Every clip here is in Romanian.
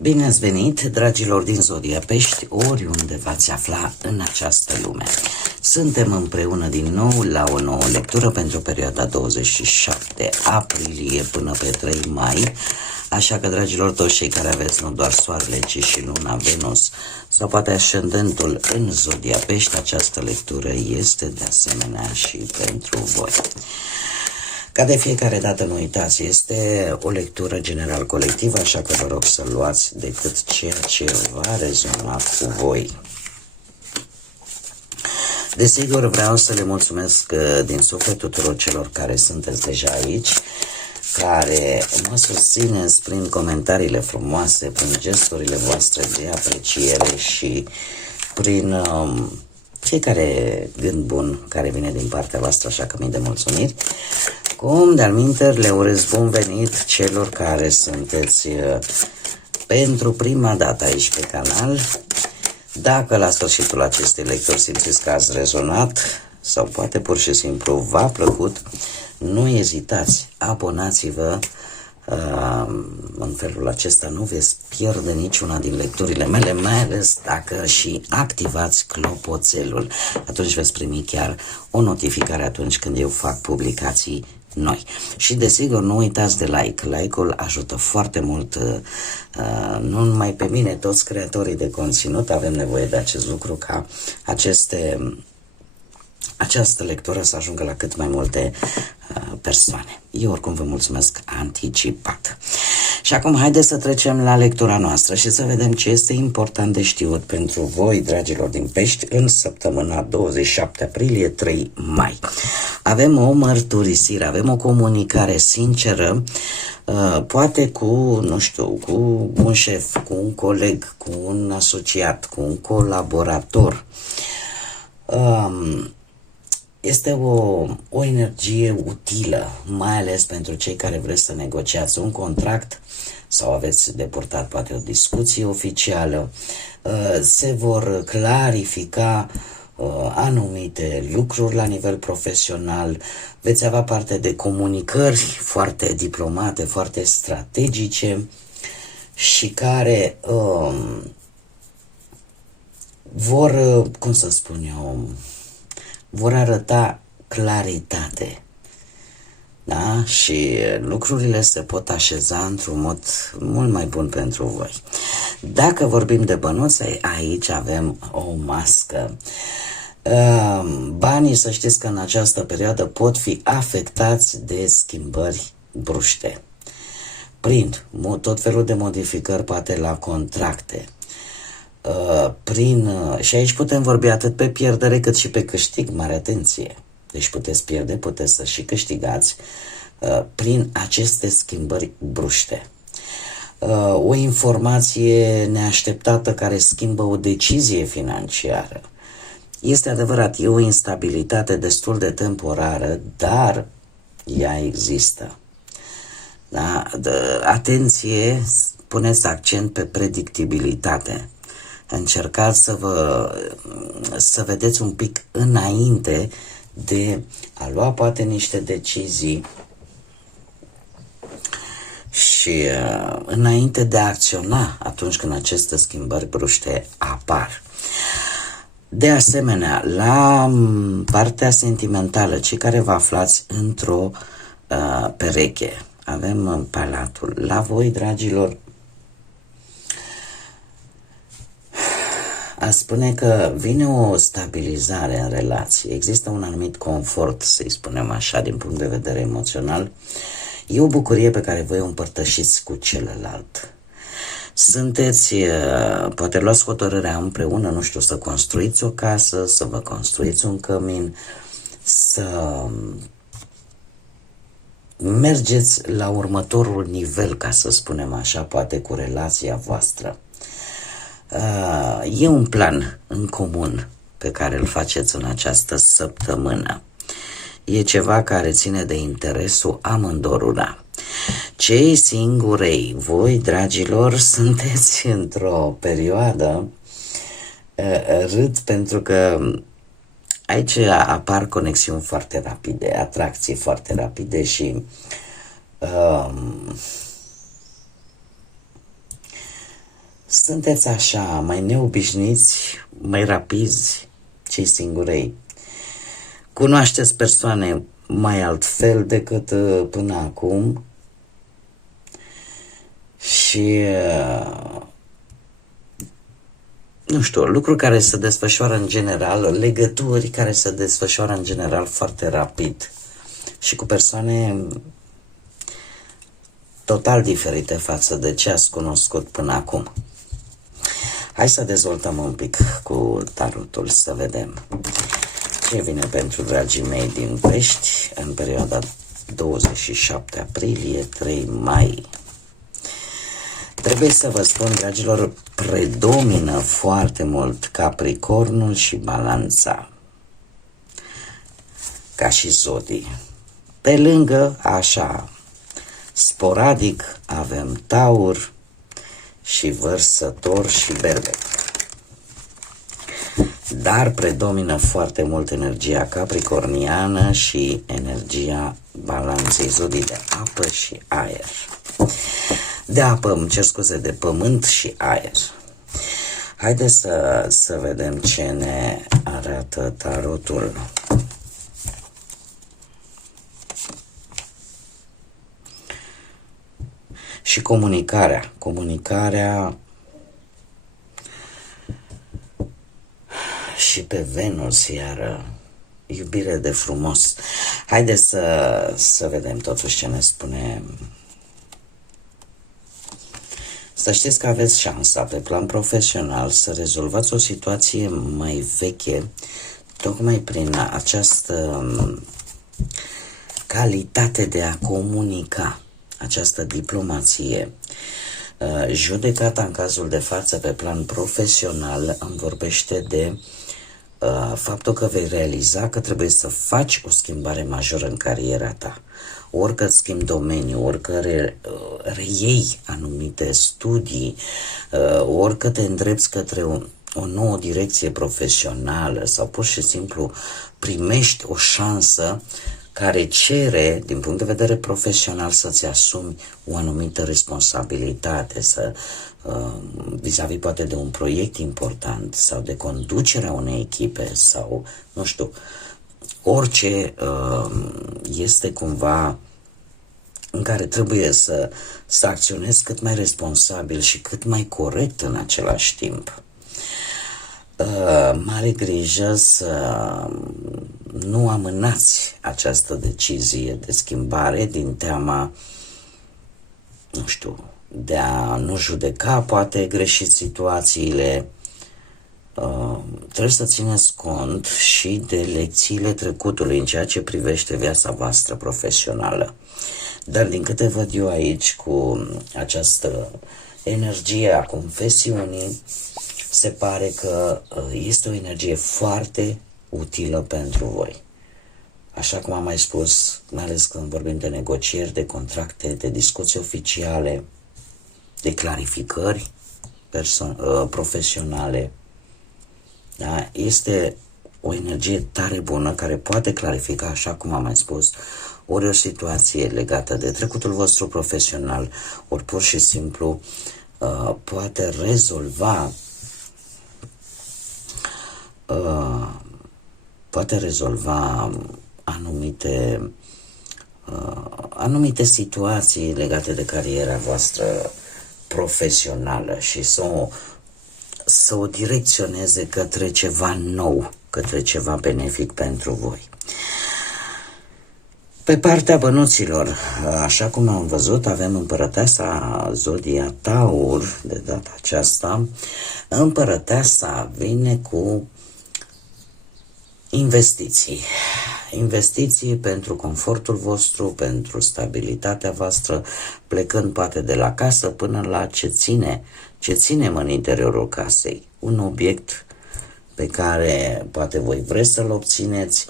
Bine ați venit, dragilor din Zodia Pești, oriunde v-ați afla în această lume. Suntem împreună din nou la o nouă lectură pentru perioada 27 aprilie până pe 3 mai. Așa că, dragilor, toți cei care aveți nu doar soarele, ci și luna, Venus sau poate ascendentul în Zodia Pești, această lectură este de asemenea și pentru voi. Ca de fiecare dată, nu uitați, este o lectură general colectivă, așa că vă rog să luați decât ceea ce va rezona cu voi. Desigur, vreau să le mulțumesc din suflet tuturor celor care sunteți deja aici, care mă susțineți prin comentariile frumoase, prin gesturile voastre de apreciere și prin fiecare gând bun care vine din partea voastră, așa că mii de mulțumiri. Cum de-al minteri le urez bun venit celor care sunteți pentru prima dată aici pe canal. Dacă la sfârșitul acestei lecturi simțiți că ați rezonat sau poate pur și simplu v-a plăcut, nu ezitați, abonați-vă. În felul acesta nu veți pierde niciuna din lecturile mele, mai ales dacă și activați clopoțelul. Atunci veți primi chiar o notificare atunci când eu fac publicații noi. Și desigur nu uitați de like. Like-ul ajută foarte mult, nu numai pe mine, toți creatorii de conținut avem nevoie de acest lucru, ca această lectură să ajungă la cât mai multe persoane. Eu oricum vă mulțumesc anticipat. Și acum haideți să trecem la lectura noastră și să vedem ce este important de știut pentru voi, dragilor din Pești, în săptămâna 27 aprilie 3 mai. Avem o mărturisire, avem o comunicare sinceră, poate cu, nu știu, cu un șef, cu un coleg, cu un asociat, cu un colaborator. Este o energie utilă, mai ales pentru cei care vreți să negociați un contract sau aveți de purtat poate o discuție oficială. Se vor clarifica anumite lucruri la nivel profesional, veți avea parte de comunicări foarte diplomate, foarte strategice și care vor, cum să spun eu, vor arăta claritate, da? Și lucrurile se pot așeza într-un mod mult mai bun pentru voi. Dacă vorbim de bănuți, aici avem o mască. Banii, să știți că în această perioadă pot fi afectați de schimbări bruște, prin tot felul de modificări, poate la contracte, și aici putem vorbi atât pe pierdere cât și pe câștig, mare atenție. Deci puteți pierde, puteți să și câștigați prin aceste schimbări bruște. O informație neașteptată care schimbă o decizie financiară. Este adevărat, e o instabilitate destul de temporară, dar ea există. Da? Atenție, puneți accent pe predictibilitate. Încercați să vedeți un pic înainte de a lua poate niște decizii și înainte de a acționa atunci când aceste schimbări bruște apar. De asemenea, la partea sentimentală, cei care vă aflați într-o pereche, avem Palatul. La voi, dragilor, a spune că vine o stabilizare în relație, există un anumit confort, să-i spunem așa, din punct de vedere emoțional. E o bucurie pe care voi o împărtășiți cu celălalt. Sunteți, poate luați hotărârea împreună, nu știu, să construiți o casă, să vă construiți un cămin, să mergeți la următorul nivel, ca să spunem așa, poate cu relația voastră. E un plan în comun pe care îl faceți în această săptămână. E ceva care ține de interesul amândorura. Cei singurei, voi, dragilor, sunteți într-o perioadă, râd pentru că aici apar conexiuni foarte rapide, atracții foarte rapide și sunteți așa, mai neobișnuiți, mai rapizi, cei singurei. Cunoașteți persoane mai altfel decât până acum și nu știu, lucruri care se desfășoară în general, legături care se desfășoară în general foarte rapid și cu persoane total diferite față de ce ați cunoscut până acum. Hai să dezvoltăm un pic cu tarotul, să vedem ce vine pentru dragii mei din Pești în perioada 27 aprilie, 3 mai. Trebuie să vă spun, dragilor, predomină foarte mult Capricornul și Balanța, ca și zodii. Pe lângă, așa, sporadic, avem Taur și Vărsător și Berbec. Dar predomină foarte mult energia capricorniană și energia Balanței, zodii de apă și aer. De apă, îmi cer scuze, de pământ și aer. Haideți să vedem ce ne arată tarotul. Și comunicarea și pe Venus, iar iubire de frumos. Haideți să vedem totuși ce ne spune. Să știți că aveți șansa pe plan profesional să rezolvați o situație mai veche, tocmai prin această calitate de a comunica, această diplomație. Judecata în cazul de față pe plan profesional îmi vorbește de faptul că vei realiza că trebuie să faci o schimbare majoră în cariera ta. Orică îți schimbi domeniu, orică reiei anumite studii, orică te îndrepți către o nouă direcție profesională sau pur și simplu primești o șansă care cere, din punct de vedere profesional, să-ți asumi o anumită responsabilitate, vis-a-vis poate de un proiect important sau de conducerea unei echipe sau, nu știu, orice este cumva în care trebuie să acționezi cât mai responsabil și cât mai corect în același timp. Mare grijă să nu amânați această decizie de schimbare din teama, nu știu, de a nu judeca poate greșit situațiile. Trebuie să țineți cont și de lecțiile trecutului în ceea ce privește viața voastră profesională. Dar din câte văd eu aici, cu această energie a confesiunii, se pare că este o energie foarte utilă pentru voi. Așa cum am mai spus, mai ales când vorbim de negocieri, de contracte, de discuții oficiale, de clarificări profesionale, da? Este o energie tare bună care poate clarifica, așa cum am mai spus, ori o situație legată de trecutul vostru profesional, ori pur și simplu poate rezolva anumite situații legate de cariera voastră profesională și să o direcționeze către ceva nou, către ceva benefic pentru voi. Pe partea bănuților, așa cum am văzut, avem împărăteasa zodia Taur de data aceasta. Împărăteasa vine cu investiții pentru confortul vostru, pentru stabilitatea voastră, plecând poate de la casă până la ce ținem în interiorul casei. Un obiect pe care poate voi vreți să-l obțineți,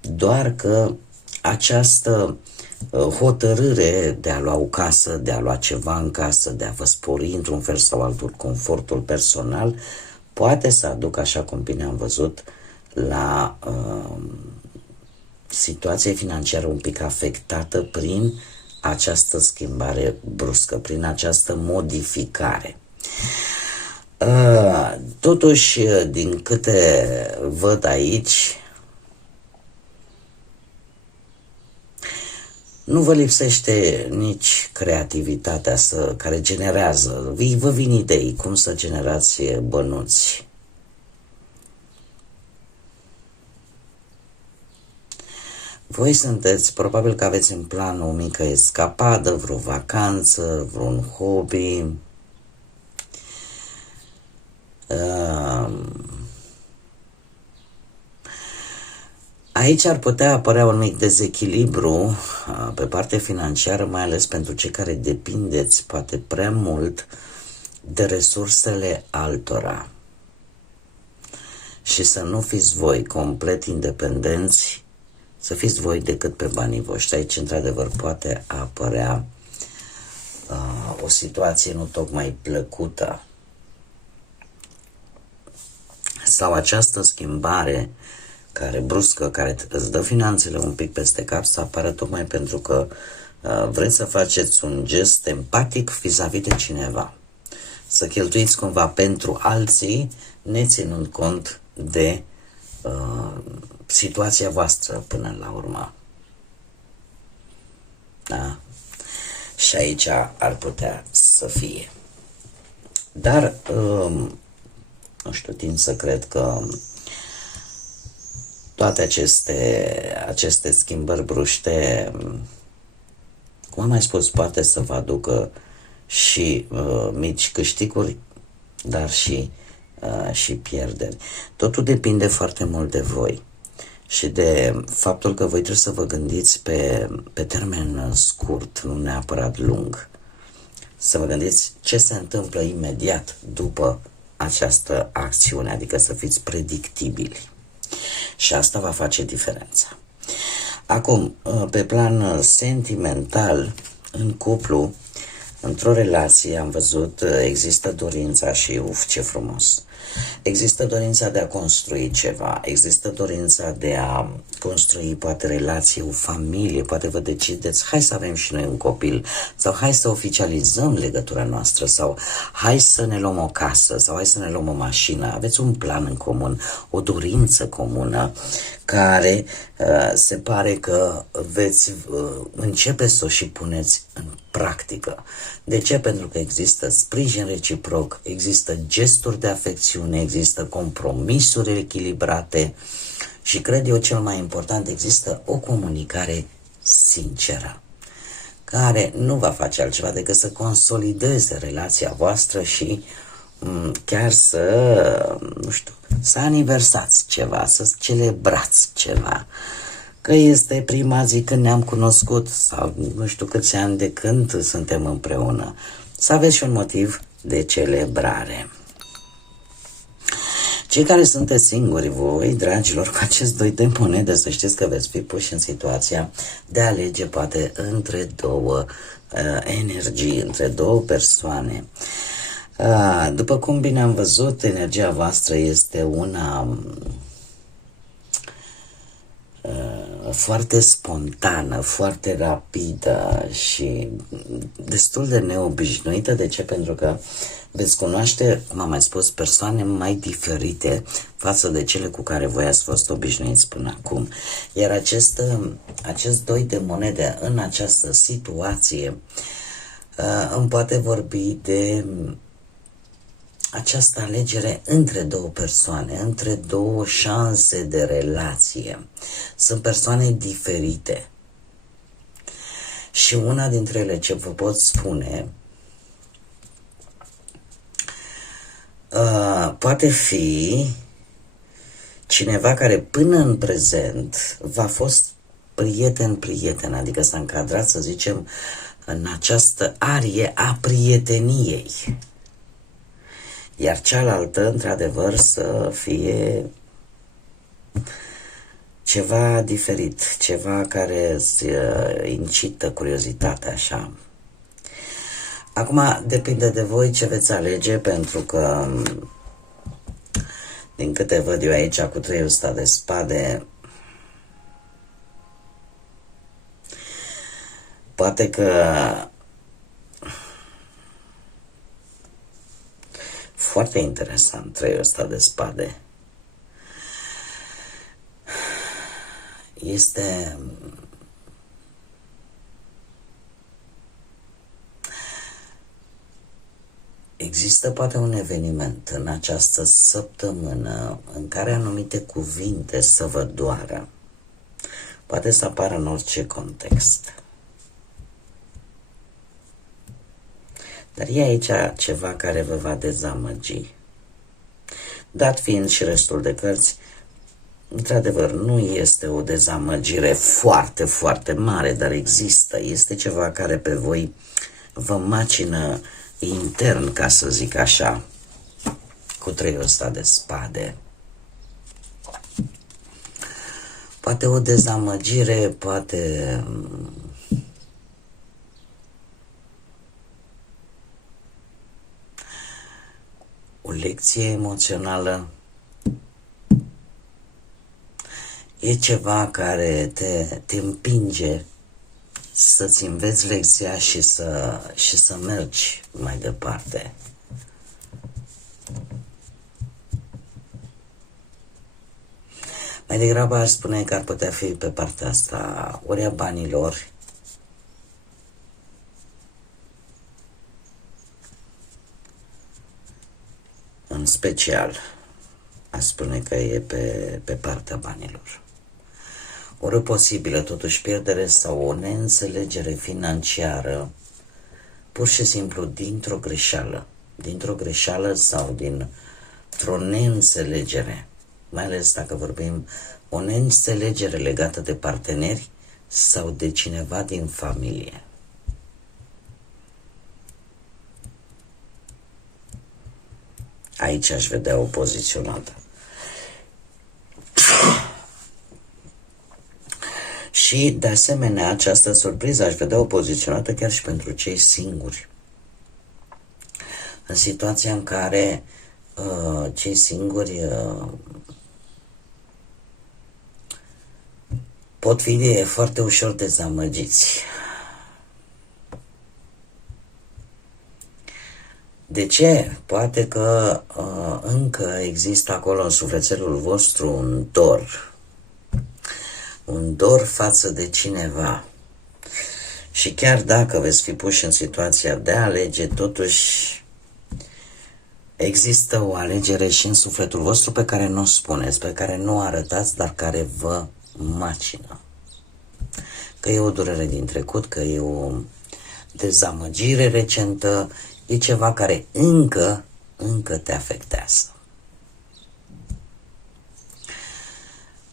doar că această hotărâre de a lua o casă, de a lua ceva în casă, de a vă spori într-un fel sau altul confortul personal, poate să aducă, așa cum bine am văzut, la situație financiară un pic afectată prin această schimbare bruscă, prin această modificare. Totuși, din câte văd aici, nu vă lipsește nici creativitatea care generează. Vă vin idei cum să generați bănuți. Voi sunteți, probabil că aveți în plan o mică escapadă, vreo vacanță, vreun hobby. Aici ar putea apărea un mic dezechilibru pe partea financiară, mai ales pentru cei care depindeți poate prea mult de resursele altora. Și să nu fiți voi complet independenți, să fiți voi decât pe banii voștri. Aici, într-adevăr, poate apărea o situație nu tocmai plăcută. Sau această schimbare bruscă, care îți dă finanțele un pic peste cap, să apară tocmai pentru că vreți să faceți un gest empatic vis-a-vis de cineva. Să cheltuiți cumva pentru alții, neținând cont de situația voastră până la urmă. Da? Și aici ar putea să fie. Dar, nu știu, tind să cred că toate aceste schimbări bruște, cum am mai spus, poate să vă aducă și mici câștiguri, dar și pierderi. Totul depinde foarte mult de voi și de faptul că voi trebuie să vă gândiți pe termen scurt, nu neapărat lung. Să vă gândiți ce se întâmplă imediat după această acțiune, adică să fiți predictibili. Și asta va face diferența. Acum, pe plan sentimental, în cuplu, într-o relație, am văzut, există dorința și, ce frumos, există dorința de a construi ceva, există dorința de a construi poate relație, o familie, poate vă decideți, hai să avem și noi un copil, sau hai să oficializăm legătura noastră, sau hai să ne luăm o casă, sau hai să ne luăm o mașină, aveți un plan în comun, o dorință comună, care se pare că veți începe să o și puneți în practică. De ce? Pentru că există sprijin reciproc, există gesturi de afecțiune, există compromisuri echilibrate și, cred eu, cel mai important, există o comunicare sinceră, care nu va face altceva decât să consolideze relația voastră și chiar să, nu știu, să aniversați ceva, să celebrați ceva. Că este prima zi când ne-am cunoscut sau nu știu câți ani de când suntem împreună. Să aveți și un motiv de celebrare. Cei care sunteți singuri, voi, dragilor, cu acest doi de monede, să știți că veți fi puși în situația de a alege poate între două energii, între două persoane. După cum bine am văzut, energia voastră este una foarte spontană, foarte rapidă și destul de neobișnuită. De ce? Pentru că veți cunoaște, cum am mai spus, persoane mai diferite față de cele cu care voi ați fost obișnuiți până acum. Iar acest doi de monede în această situație îmi poate vorbi de această alegere între două persoane, între două șanse de relație. Sunt persoane diferite. Și una dintre ele, ce vă pot spune, poate fi cineva care până în prezent v-a fost prieten, adică s-a încadrat, să zicem, în această arie a prieteniei. Iar cealaltă, într-adevăr, să fie ceva diferit, ceva care îți incită curiozitatea, așa. Acum, depinde de voi ce veți alege, pentru că, din câte văd eu aici, cu 300 de spade, poate că foarte interesant treiul ăsta de spade. Este există poate un eveniment în această săptămână în care anumite cuvinte să vă doară. Poate să apară în orice context. Dar e aici ceva care vă va dezamăgi. Dat fiind și restul de cărți, într-adevăr, nu este o dezamăgire foarte, foarte mare, dar există. Este ceva care pe voi vă macină intern, ca să zic așa, cu treiul ăsta de spade. Poate o dezamăgire, poate o lecție emoțională. E ceva care te împinge să-ți înveți lecția și să mergi mai departe. Mai degrabă aș spune că ar putea fi pe partea asta ori a banilor, în special aș spune că e pe partea banilor. Ori o posibilă totuși pierdere sau o neînțelegere financiară, pur și simplu dintr-o greșeală sau dintr-o neînțelegere, mai ales dacă vorbim o neînțelegere legată de parteneri sau de cineva din familie. Aici aș vedea o poziționată. Și, de asemenea, această surpriză aș vedea o poziționată chiar și pentru cei singuri. În situația în care cei singuri pot fi foarte ușor dezamăgiți. De ce? Poate că încă există acolo în sufletelul vostru un dor față de cineva. Și chiar dacă veți fi puși în situația de a alege, totuși există o alegere și în sufletul vostru pe care nu o spuneți, pe care nu o arătați, dar care vă macină. Că e o durere din trecut, că e o dezamăgire recentă, e ceva care încă te afectează.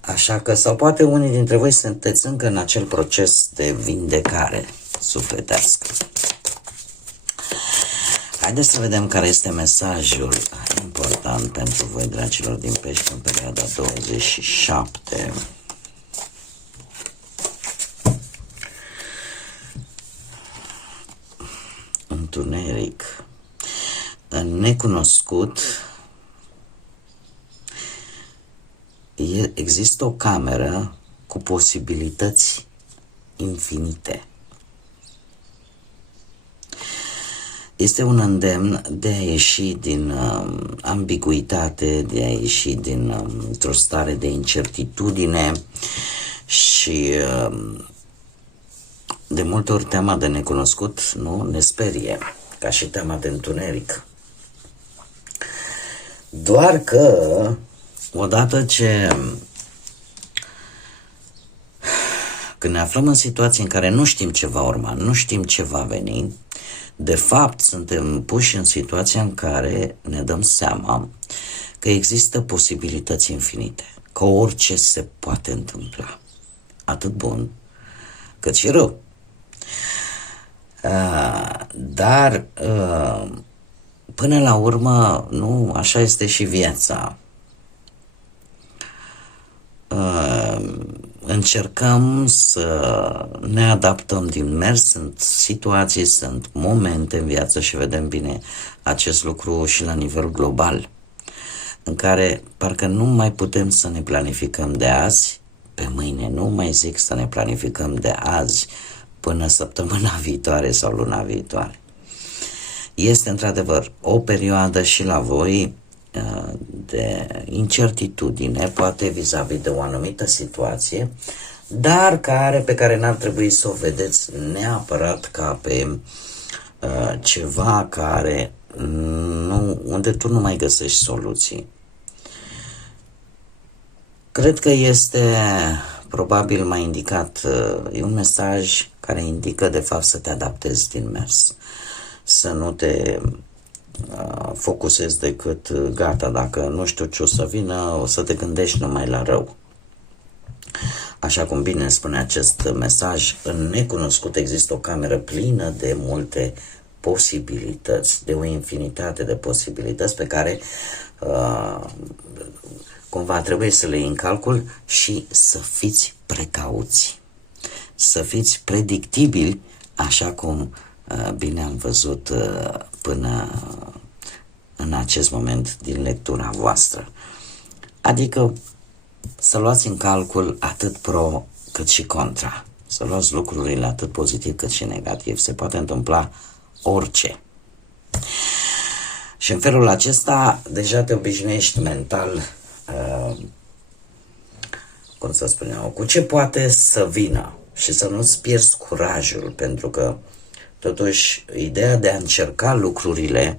Așa că, sau poate unii dintre voi sunteți încă în acel proces de vindecare sufletească. Haideți să vedem care este mesajul important pentru voi, dragilor din Pești, în perioada 27. Întuneric. În necunoscut există o cameră cu posibilități infinite. Este un îndemn de a ieși din ambiguitate, de a ieși dintr-o stare de incertitudine și de multe ori teama de necunoscut nu ne sperie, ca și teama de întuneric. Doar că odată ce când ne aflăm în situații în care nu știm ce va urma, nu știm ce va veni, de fapt suntem puși în situația în care ne dăm seama că există posibilități infinite, că orice se poate întâmpla, atât bun cât și rău. Dar până la urmă, nu, așa este și viața. Încercăm să ne adaptăm din mers, sunt situații, sunt momente în viață și vedem bine acest lucru și la nivel global, în care parcă nu mai putem să ne planificăm de azi pe mâine, nu mai zic să ne planificăm de azi până săptămâna viitoare sau luna viitoare. Este într-adevăr o perioadă și la voi de incertitudine, poate vis-a-vis de o anumită situație, dar pe care n-ar trebui să o vedeți neapărat ca pe ceva unde tu nu mai găsești soluții. Cred că este probabil mai indicat, e un mesaj care indică de fapt să te adaptezi din mers, să nu te focusezi decât gata, dacă nu știu ce o să vină, o să te gândești numai la rău. Așa cum bine spune acest mesaj, în necunoscut există o cameră plină de multe posibilități, de o infinitate de posibilități pe care cumva trebuie să le iei în calcul și să fiți precauți, să fiți predictibili, așa cum bine am văzut până în acest moment din lectura voastră. Adică să luați în calcul atât pro cât și contra, să luați lucrurile atât pozitiv cât și negativ, se poate întâmpla orice. Și în felul acesta deja te obișnuiești mental, cum să spun eu, cu ce poate să vină și să nu-ți pierzi curajul, pentru că totuși ideea de a încerca lucrurile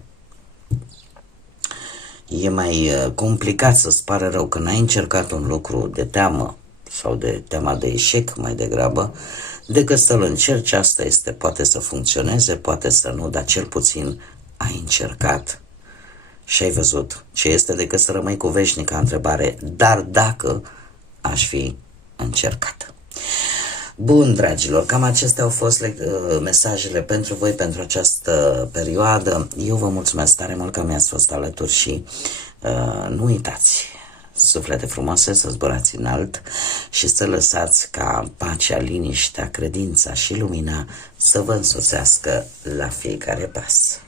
e mai complicat, să-ți pare rău că n-ai încercat un lucru de teamă sau de teama de eșec mai degrabă, decât să-l încerci. Asta este, poate să funcționeze, poate să nu, dar cel puțin ai încercat și ai văzut ce este, decât să rămâi cu veșnica întrebare, dar dacă aș fi încercat. Bun, dragilor, cam acestea au fost mesajele pentru voi pentru această perioadă. Eu vă mulțumesc tare mult că mi-ați fost alături și nu uitați, suflete frumoase, să zburați înalt și să lăsați ca pacea, liniștea, credința și lumina să vă însoțească la fiecare pas.